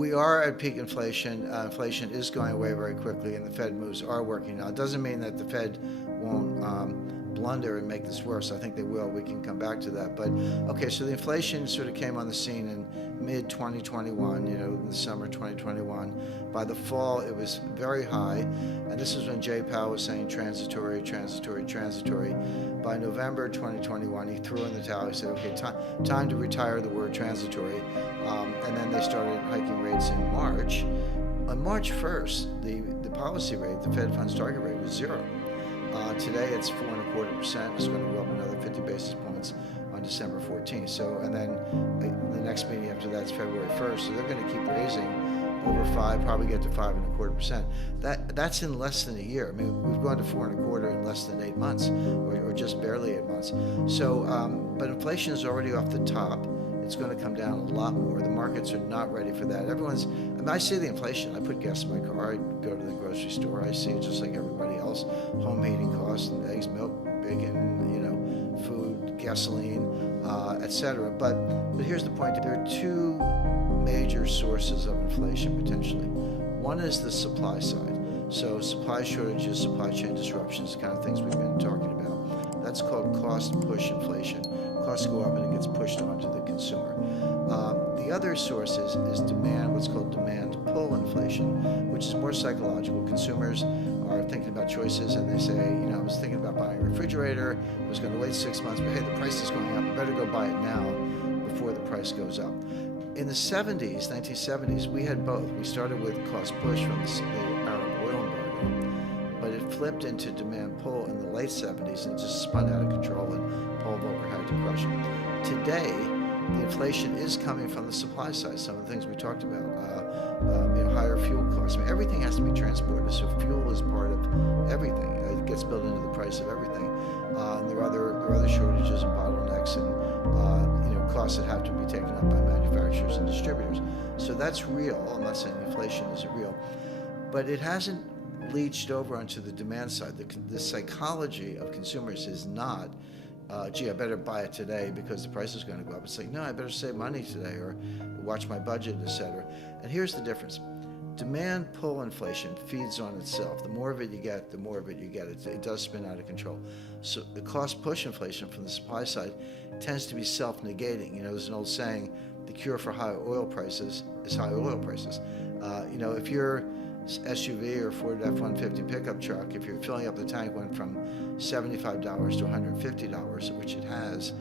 We are at peak inflation. Inflation is going away very quickly, and the Fed moves are working now. It doesn't mean that the Fed won't blunder and make this worse. I think they will. We can come back to that. But okay, so the inflation sort of came on the scene in mid-2021, in the summer 2021. By the fall, it was very high, and this is when Jay Powell was saying transitory, transitory, transitory. By November 2021, he threw in the towel. He said, okay, time to retire the word transitory. And then they started hiking rates in March. On March 1st, the policy rate, the Fed funds target rate, was 0. Today it's 4.25%. It's going to go up another 50 basis points on December 14th. So, and then the next meeting after that's February 1st. So they're going to keep raising over 5, probably get to 5.25%. That's in less than a year. I mean, we've gone to 4.25 in less than 8 months, or just barely 8 months. So, but inflation is already off the top. It's going to come down a lot more. The markets are not ready for that. I see the inflation. I put gas in my car. I go to the grocery store. I see it just like everybody else. Home heating costs, eggs, milk, bacon, food, gasoline, etc. But here's the point. There are two major sources of inflation potentially. One is the supply side. So supply shortages, supply chain disruptions, the kind of things we've been talking about. That's called cost push inflation. Costs go up and it gets pushed onto the consumer. The other source is demand, what's called demand pull inflation, which is more psychological. Consumers are thinking about choices and they say, I was thinking about buying a refrigerator, I was going to wait 6 months, but hey, the price is going up, I better go buy it now before the price goes up. In the 1970s, we had both. We started with cost push from the Arab oil embargo, but it flipped into demand pull in the late 70s and just spun out of control and Paul Volcker had to crush it. Today, the inflation is coming from the supply side. Some of the things we talked about, higher fuel costs. I mean, everything has to be transported, so fuel is part of everything. It gets built into the price of everything. And there are other shortages and bottlenecks and costs that have to be taken up by manufacturers and distributors. So that's real. I'm not saying inflation isn't real, but it hasn't leached over onto the demand side. The psychology of consumers is not, gee, I better buy it today because the price is going to go up. It's like, no, I better save money today or watch my budget, etc. And here's the difference. Demand pull inflation feeds on itself. The more of it you get, the more of it you get. It does spin out of control. So the cost push inflation from the supply side tends to be self-negating. There's an old saying, the cure for high oil prices is high oil prices. If your SUV or Ford F-150 pickup truck, if you're filling up the tank, went from $75 to $150, which it has,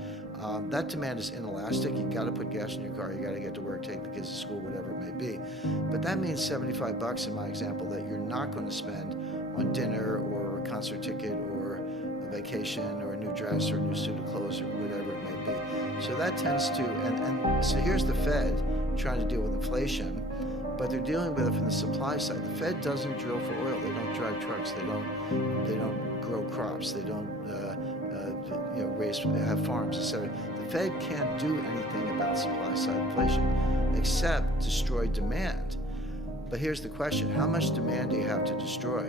that demand is inelastic. You got to put gas in your car. You got to get to work, take the kids to school, whatever it may be. But that means $75 in my example that you're not going to spend on dinner or a concert ticket or a vacation or a new dress or a new suit of clothes or whatever it may be. So that tends to, and so here's the Fed trying to deal with inflation, but they're dealing with it from the supply side. The Fed doesn't drill for oil. They don't drive trucks. They don't grow crops. They don't have farms, etc. The Fed can't do anything about supply side inflation except destroy demand. But here's the question: how much demand do you have to destroy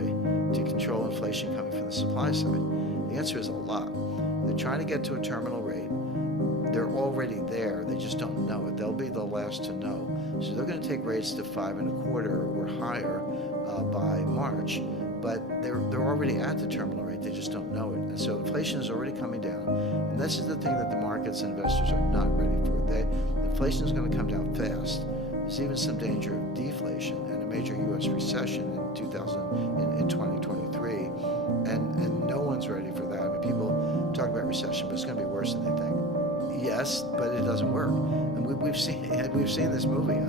to control inflation coming from the supply side? The answer is a lot. They're trying to get to a terminal rate. They're already there. They just don't know it. They'll be the last to know. So they're going to take rates to 5.25 or higher by March. But they're already at the terminal rate. They just don't know it. And so inflation is already coming down. And this is the thing that the markets and investors are not ready for. Inflation is going to come down fast. There's even some danger of deflation and a major U.S. recession in 2023. And no one's ready for that. I mean, people talk about recession, but it's going to be worse than they think. Yes, but it doesn't work. And we've seen this movie.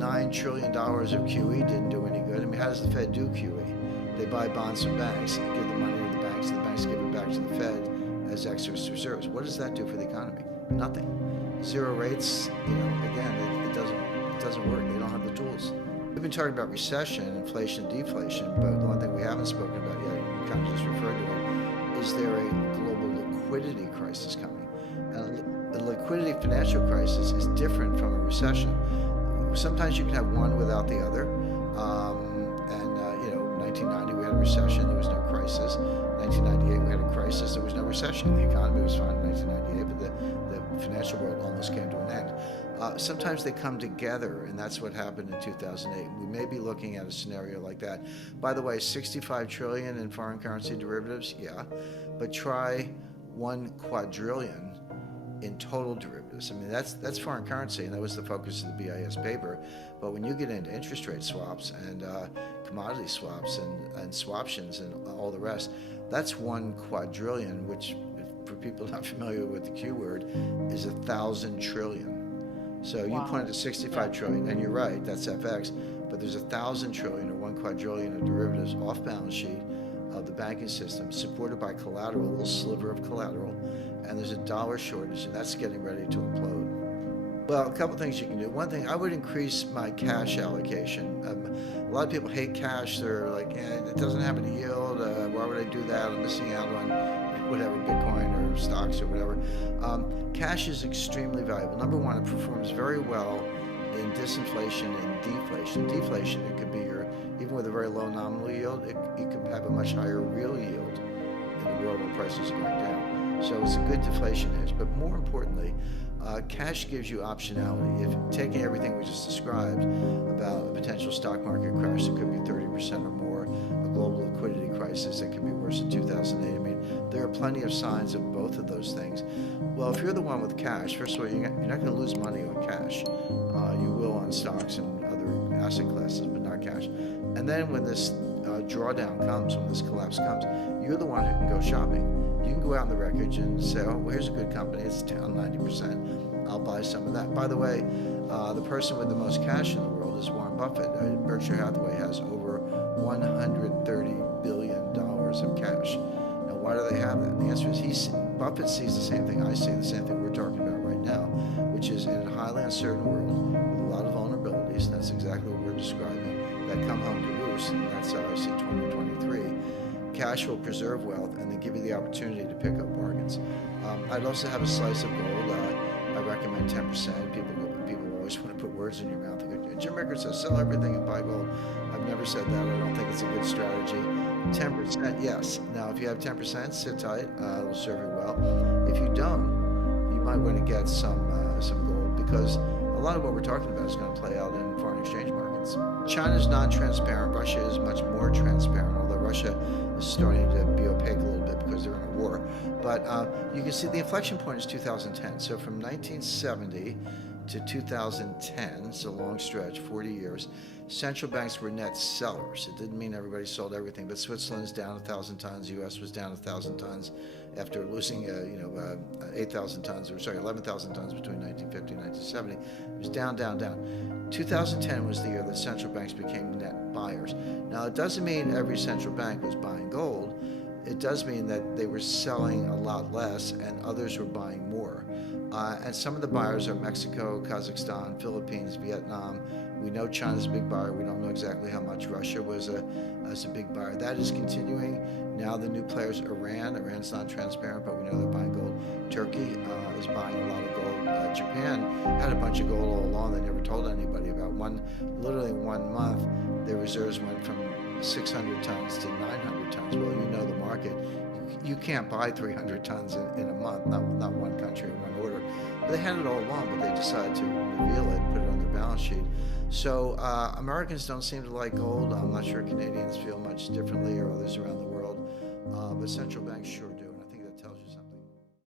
$9 trillion of QE didn't do any good. I mean, how does the Fed do QE? They buy bonds from banks and give the money to the banks, and the banks give it back to the Fed as excess reserves. What does that do for the economy? Nothing. Zero rates, again, it doesn't work. They don't have the tools. We've been talking about recession, inflation, deflation, but the one thing we haven't spoken about yet, you kind of just referred to it, is there a global liquidity crisis coming? And the liquidity financial crisis is different from a recession. Sometimes you can have one without the other. 1990, we had a recession. There was no crisis. 1998, we had a crisis. There was no recession. The economy was fine in 1998, but the financial world almost came to an end. Sometimes they come together, and that's what happened in 2008. We may be looking at a scenario like that. By the way, 65 trillion in foreign currency derivatives, yeah, but try 1 quadrillion in total derivatives. I mean, that's foreign currency, and that was the focus of the BIS paper. But when you get into interest rate swaps and commodity swaps and swaptions and all the rest, that's 1 quadrillion, which, for people not familiar with the Q word, is 1,000 trillion. So you pointed to 65 trillion, and you're right, that's FX, but there's 1,000 trillion or 1 quadrillion of derivatives off balance sheet of the banking system, supported by collateral, a little sliver of collateral, and there's a dollar shortage, and that's getting ready to implode. Well, a couple things you can do. One thing, I would increase my cash allocation. A lot of people hate cash. They're like, it doesn't have any yield. Why would I do that? I'm missing out on whatever, Bitcoin or stocks or whatever. Cash is extremely valuable. Number one, it performs very well in disinflation and deflation. Deflation, it could be even with a very low nominal yield, it could have a much higher real yield in the world where prices are going down. So it's a good deflation hedge. But more importantly, cash gives you optionality. If taking everything we just described about a potential stock market crash that could be 30% or more, a global liquidity crisis that could be worse than 2008. I mean, there are plenty of signs of both of those things. Well, if you're the one with cash, first of all, you're not going to lose money on cash. You will on stocks and other asset classes, but not cash. And then when this drawdown comes, when this collapse comes, you're the one who can go shopping. You can go out in the wreckage and say, oh, well, here's a good company, it's down 90%, I'll buy some of that. By the way, the person with the most cash in the world is Warren Buffett. Berkshire Hathaway has over $130 billion of cash. Now, why do they have that? And the answer is Buffett sees the same thing I see, the same thing we're talking about right now, which is in a highly uncertain world with a lot of vulnerabilities, and that's exactly what we're describing, that come home to roost, and that's how I see 2023. Cash will preserve wealth and then give you the opportunity to pick up bargains. I'd also have a slice of gold. I recommend 10%. People always want to put words in your mouth. Jim Rickards says, sell everything and buy gold. I've never said that. I don't think it's a good strategy. 10%, yes. Now, if you have 10%, sit tight. It'll serve you well. If you don't, you might want to get some gold, because a lot of what we're talking about is going to play out in foreign exchange markets. China's non-transparent. Russia is much more transparent, although Russia is starting to be opaque a little bit because they're in a war. But you can see the inflection point is 2010. So from 1970 to 2010, it's a long stretch, 40 years, central banks were net sellers. It didn't mean everybody sold everything, but Switzerland's down 1,000 tons, the U.S. was down 1,000 tons after losing 8,000 tons, 11,000 tons between 1950 and 1970. It was down, down, down. 2010 was the year that central banks became net buyers. Now, it doesn't mean every central bank was buying gold. It does mean that they were selling a lot less and others were buying more. And some of the buyers are Mexico, Kazakhstan, Philippines, Vietnam. We know China's a big buyer. We don't know exactly how much Russia was a big buyer. That is continuing. Now the new players, Iran's not transparent, but we know they're buying gold. Turkey is buying a lot of gold. Japan had a bunch of gold all along. They never told anybody about. Literally 1 month, their reserves went from 600 tons to 900 tons. Well, you know the market. You can't buy 300 tons in a month, not one country, one order. But they had it all along, but they decided to reveal it, put it on their balance sheet. So Americans don't seem to like gold. I'm not sure Canadians feel much differently, or others around the world, but central banks sure